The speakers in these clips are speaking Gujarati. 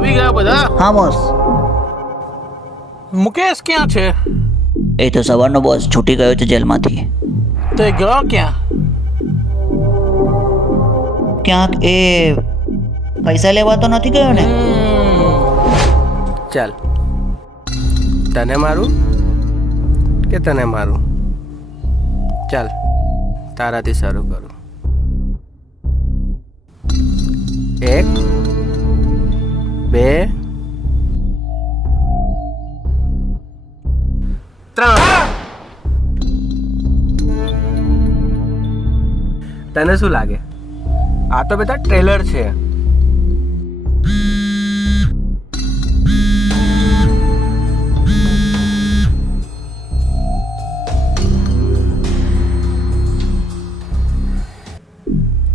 આવી ગયા બધા? હા બોસ. મુકેશ ક્યાં છે? એ તો સવારનો બોસ છૂટી ગયો છે જેલમાંથી. તો એ ગયો ક્યાં? ક્યાંક એ પૈસા લેવા તો નથી ગયો ને? ચાલ, તને મારું કે તને મારું? ચાલ, તારાથી શરૂ કરું. 1 2 3. તને શું લાગે? આ તો બેટા ટ્રેલર છે.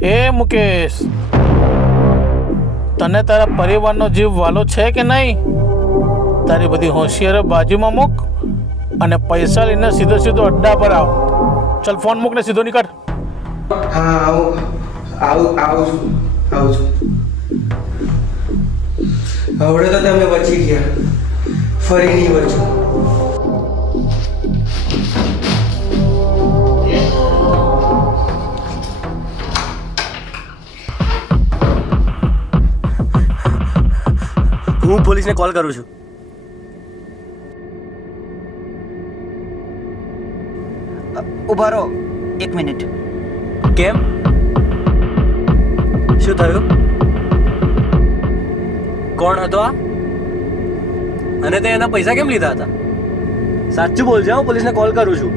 એ મુકેશ, તને તારા પરિવારનો જીવ વાલો છે કે નહીં? તારી બધી હોશિયારી બાજુમાં મૂક અને પૈસા લઈને સીધો અડ્ડા પર આવ. ચલ ફોન મૂક ને સીધો નીકળ. હા, આવું છું. હવે તો તમે બચી ગયા, ફરી નહીં બચો. હું પોલીસને કોલ કરું છું. ઉભા રહો 1 મિનિટ. કેમ? શું થયું? કોણ હતો આ? અને તે એના પૈસા કેમ લીધા હતા? સાચું બોલજે, હું પોલીસને કોલ કરું છું.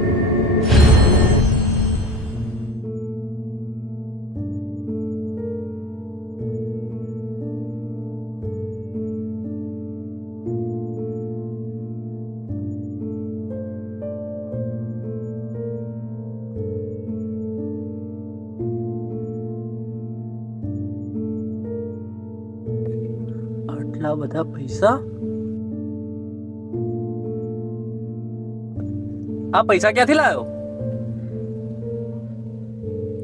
આટલા બધા પૈસા? આ પૈસા ક્યાંથી લાવ્યો?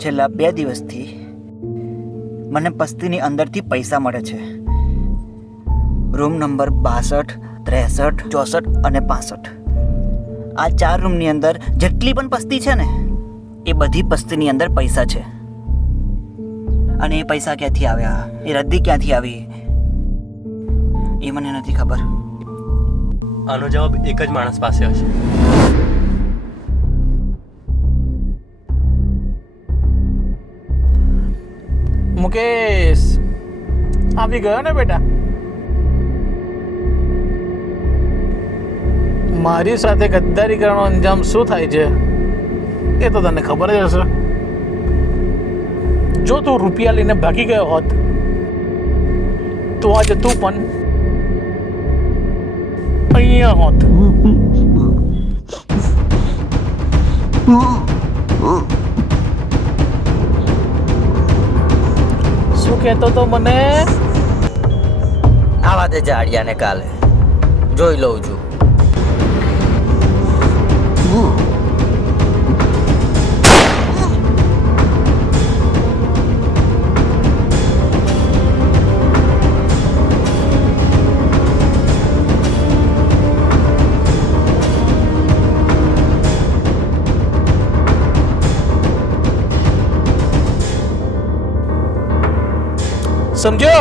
છેલ્લા 2 દિવસથી મને પસ્તીની અંદરથી પૈસા મળે છે. રૂમ નંબર 62, 63, 64 અને 65. આ 4 રૂમની અંદર જેટલી પણ પસ્તી છે ને, એ બધી પસ્તીની અંદર પૈસા છે. અને એ પૈસા ક્યાંથી આવ્યા, એ રદ્દી ક્યાંથી આવી, એ મને નથી ખબર. આનો જવાબ એક જ માણસ પાસે હશે. મુકેશ આવી ગયો ને બેટા? મારી સાથે ગદ્દારી કરવાનો અંજામ શું થાય છે એ તો તને ખબર જ હશે. જો તું રૂપિયા લઈને ભાગી ગયો હોત તો આજે તું પણ અહીંયા હોત. શું કહેતો તો મને? આવા દે જાડિયાને, કાલે જોઈ લઉં છું. સમજો?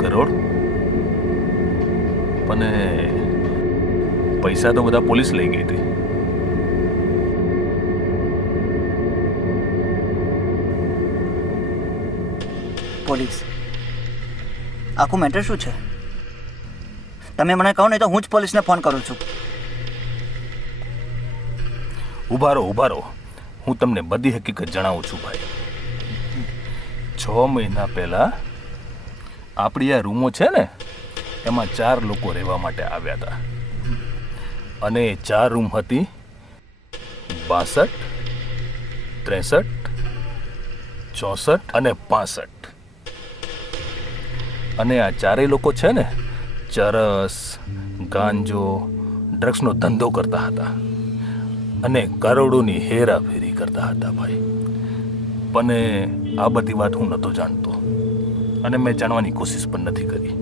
કરોડ પણ પૈસા તો બધા પોલીસ લઈ ગઈ હતી. પોલીસ? આખું મેટર શું છે? તમે મને કહો નહીં તો હું જ પોલીસને ફોન કરું છું. ઊભા રહો, હું તમને બધી હકીકત જણાવું છું ભાઈ. 6 મહિના પહેલા આપણી આ રૂમો છે ને, એમાં 4 લોકો રહેવા માટે આવ્યા હતા અને 4 રૂમ હતી 62, 63, 64 અને 65. અને આ 4 લોકો છે ને ચરસ, ગાંજો, ડ્રગ્સનો ધંધો કરતા હતા અને કરોડોની હેરાફેરી કરતા હતા ભાઈ. પણ આ બધી વાત હું નહોતો જાણતો અને મેં જાણવાની કોશિશ પણ નથી કરી.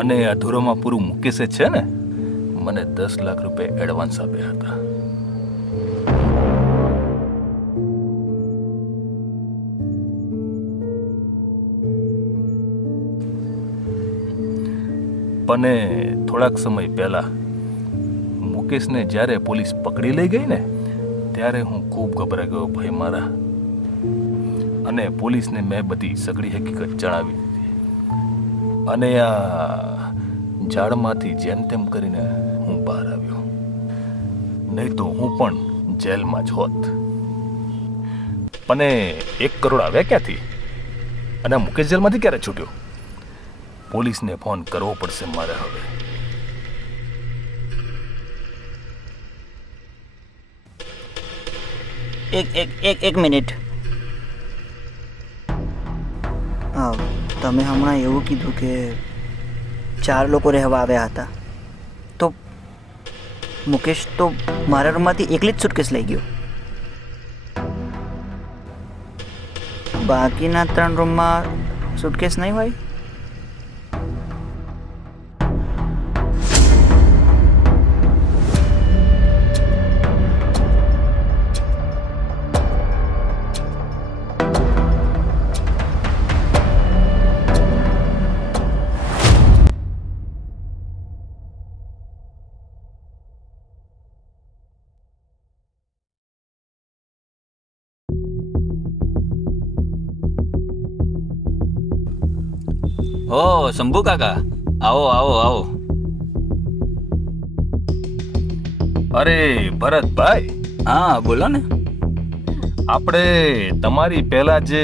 અને અધૂરામાં પૂરું મુકેશે છે ને મને 10 લાખ રૂપિયા એડવાન્સ આપ્યા હતા. પણ થોડાક સમય પહેલા મુકેશને જ્યારે પોલીસ પકડી લઈ ગઈ ને ત્યારે હું ખૂબ ગભરાઈ ગયો ભાઈ મારા. અને પોલીસને મેં બધી સઘળી હકીકત જણાવી દીધી અને આ ઝાડમાંથી જેમ તેમ કરીને હું બહાર આવ્યો, નહીં તો હું પણ જેલમાં જ હોત. પણ 1 કરોડ આવ્યા ક્યાંથી? અને મુકેશ જેલમાંથી ક્યારે છૂટ્યો? પોલીસને ફોન કરવો પડશે મારે હવે. એક મિનિટ. તમે હમણાં એવું કીધું કે 4 લોકો રહેવા આવ્યા હતા, તો મુકેશ તો મારા રૂમમાંથી એકલી જ સુટકેસ લઈ ગયો. બાકીના 3 રૂમમાં સુટકેસ નહીં હોય? ઓ શંભુ કાકા, આવો આવો આવો. અરે ભરતભાઈ, હા બોલો ને. આપણે તમારી પહેલા જે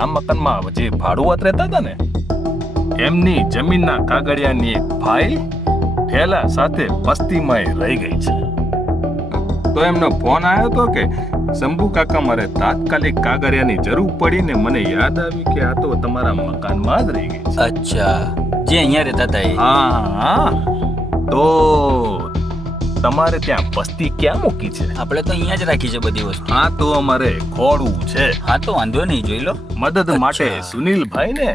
આ મકાનમાં જે ભાડુઆત રહેતા હતા ને એમની જમીનના કાગળિયાની એક ફાઇલ થેલા સાથે બસ્તીમાં રહી ગઈ છે. તો એમનો ફોન આવ્યો હતો કે શંભુ કાકા મારે તાત્કાલિક કાગળિયાની જરૂર પડી ને મને યાદ આવી કે આ તો તમારા મકાનમાં જ રહી ગઈ છે. અચ્છા, જે અહીંયા રહેતા હતા એ. હા, તો તમારે ત્યાં બસ્તી ક્યાં મૂકી છે? આપણે તો અહીંયા જ રાખી છે બધી વસ્તુ. હા, તો અમારે ખોડવું છે. હા તો વાંધો નહીં, જોઈ લો. મદદ માટે અચ્છા. સુનિલભાઈ ને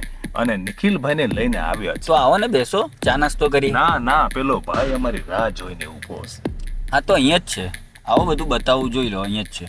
અને નિખિલભાઈ ને લઈને આવ્યા છે. તો આવો ને, બેસો, ચા નાસ્તો કરી. ના, પેલો ભાઈ અમારી રાહ જોઈને ઊભો છે. હા તો અહીંયા જ છે, આવો બધું બતાવું, જોઈ લો, અહીંયા જ છે.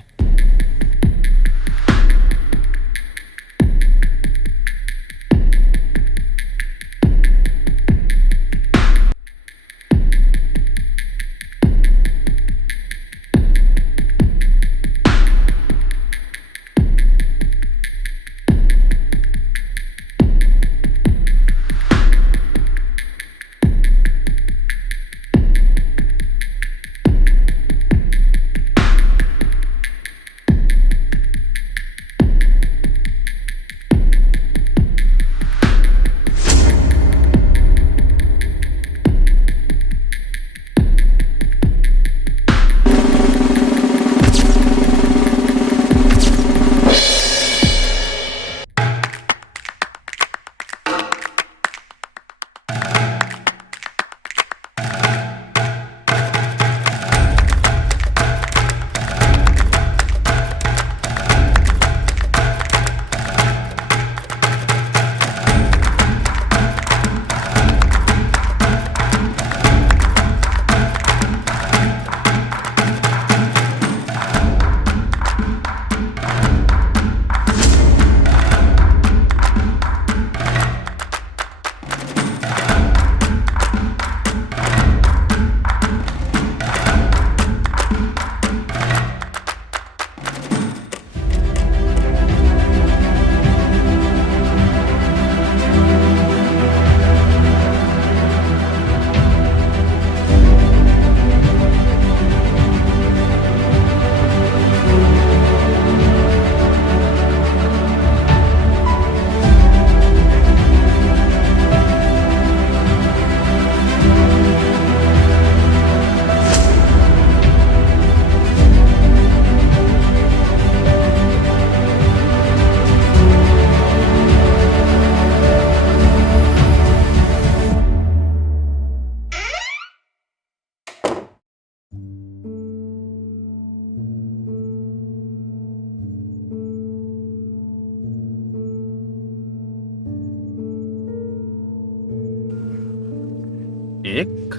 1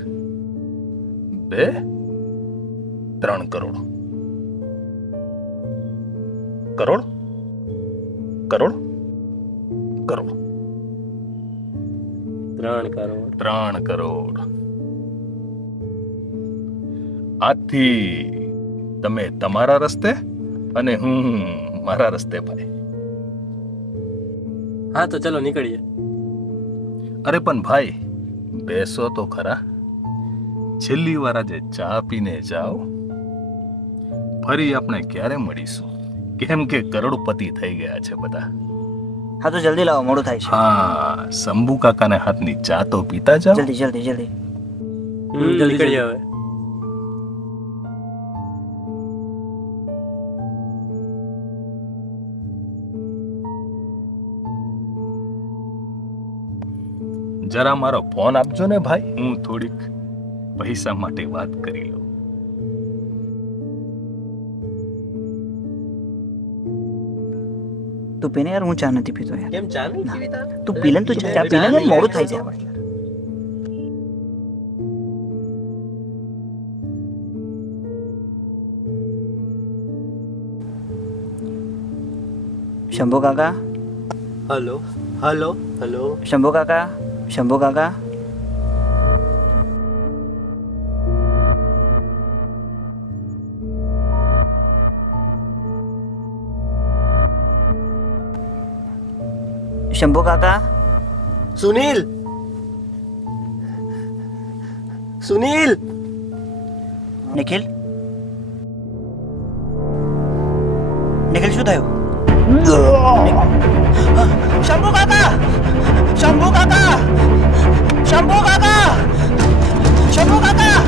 2 3 કરોડ કરોડ કરોડ કરોડ 3 કરોડ 3 કરોડ. આથી તમે તમારા રસ્તે અને હું મારા રસ્તે ભાઈ. હા તો ચલો નીકળીએ. અરે પણ ભાઈ બેસો તો ખરા. છેલ્લી વાર આજે ચા પીને જાઓ. ફરી આપણે ક્યારે મળીશું? કેમ કે કરોડપતિ થઈ ગયા છે બધા. હા તો જલ્દી લાવો, મોડું થાય છે. હા, શંભુ કાકાને હાથની ચા તો પીતા જાઓ. જલ્દી જલ્દી જલ્દી. જલ્દી નીકળીએ હવે. જરા મારો ફોન આપજો ને ભાઈ, હું થોડીક પૈસા માટે વાત કરી લઉં. તું પીને યાર, હું ચા નથી પીતો યાર. કેમ ચા નહીં ના. પીવી તાર? તું પી લે ને, તું ચા પી લે ને, મોડું થાય છે આપણે. શંભુ કાકા, હલો હલો હલો. શંભુ કાકા, શંભુ કાકા. શંભુ કાકા. સુનિલ સુનિલ. નિખિલ, નિખિલ શું થયું? શંભુ કાકા, શંભુ કાકા, શંભુ કાકા, શંભુ કાકા,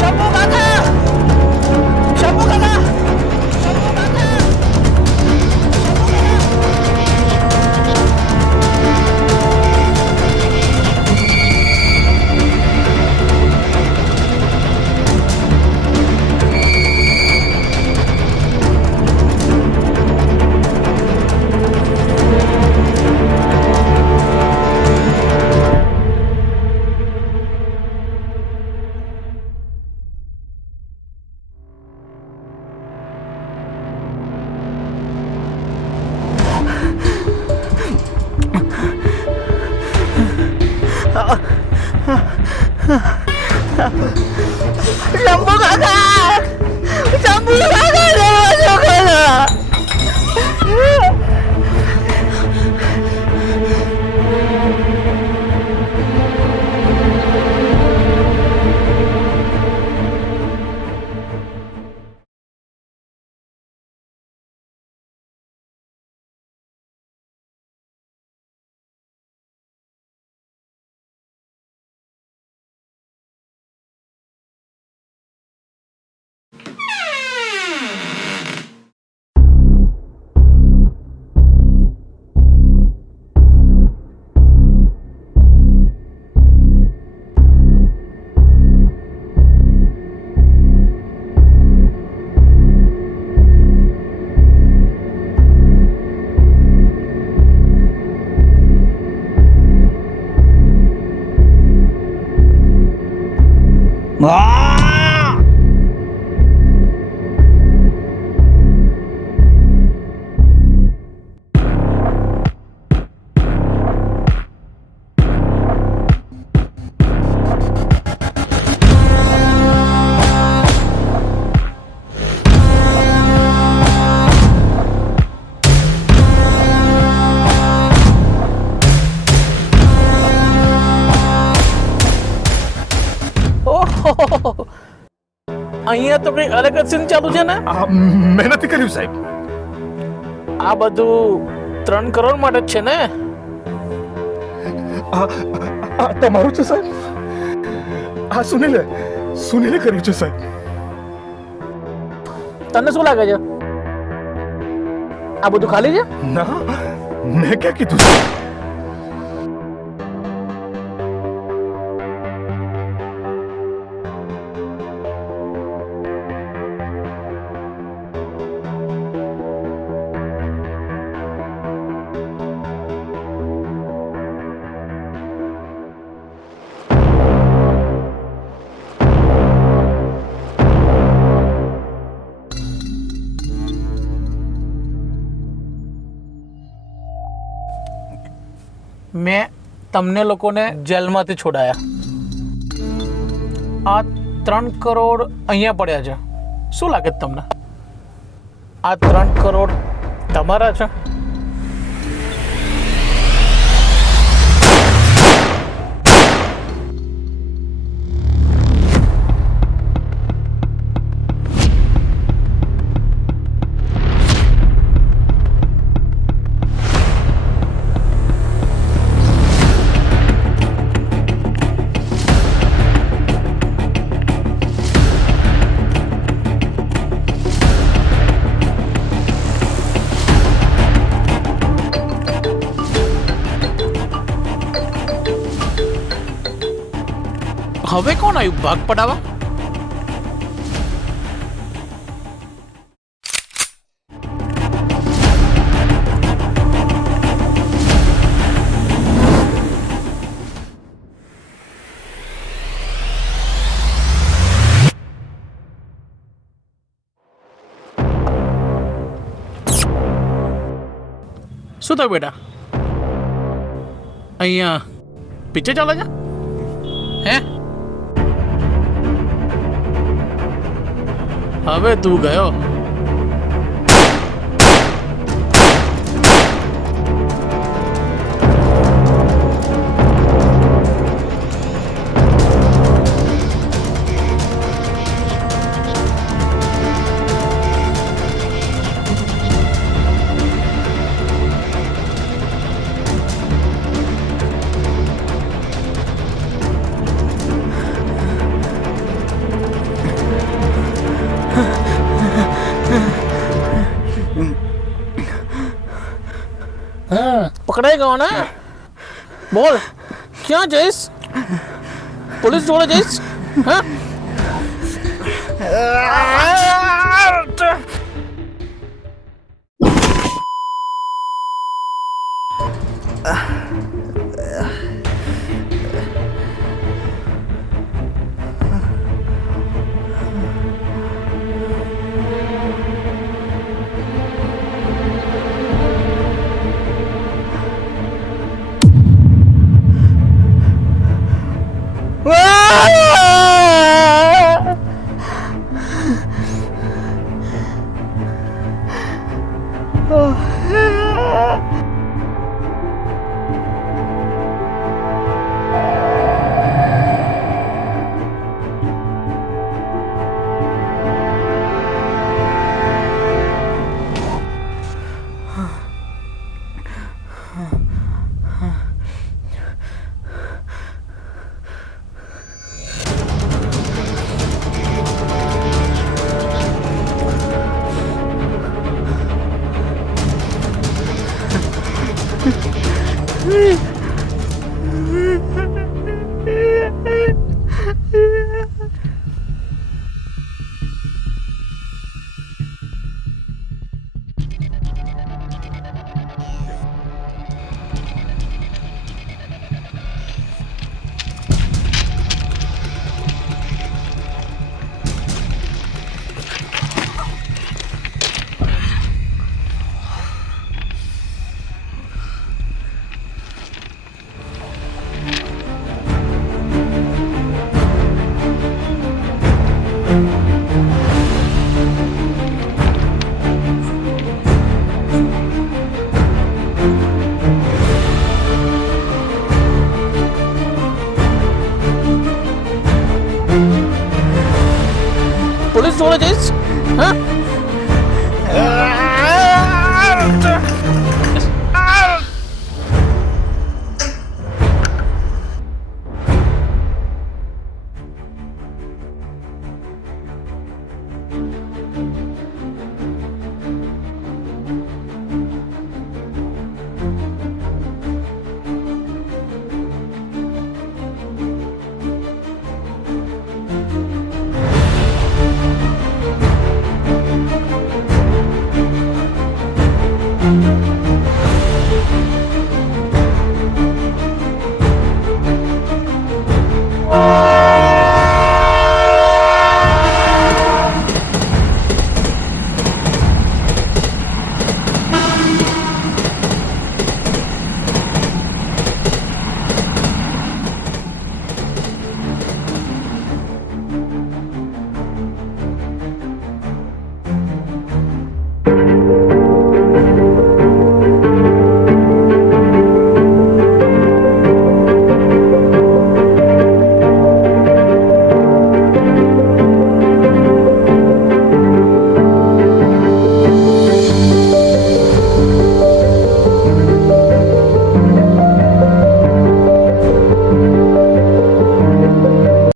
શંભુ કાકા, શંભુ કાકા, શંભુ કાકા. શંભુ કાકા, શંભુ કાકા, દરવાજો ખોલો. અહીંયા તો કઈ અલગ જ સીન ચાલુ છે ને. મેં નથી કર્યું સાહેબ. આ બધું 3 કરોડ માટે જ છે ને. આ તમારું છે સાહેબ. આ સુનિલે કર્યું છે સાહેબ. તને શું લાગે છે આ બધું ખાલી છે? ના, મેં ક્યાં કીધું સાહેબ. મેં તમને લોકોને જેલમાંથી છોડાયા. આ 3 કરોડ અહીંયા પડ્યા છે. શું લાગે છે તમને? આ 3 કરોડ તમારા છે? હવે કોણ આવ્યું ભાગ પડાવવા? શું થયું બેટા? અહીંયા પિક્ચર ચાલે છે? હે? હવે તું ગયો. પકડાઈ ગયો ને? બોલ, ક્યાં જઈશ? પોલીસ જોડે જઈશ? હા? પોલીસ જોડે જઈશ? હા?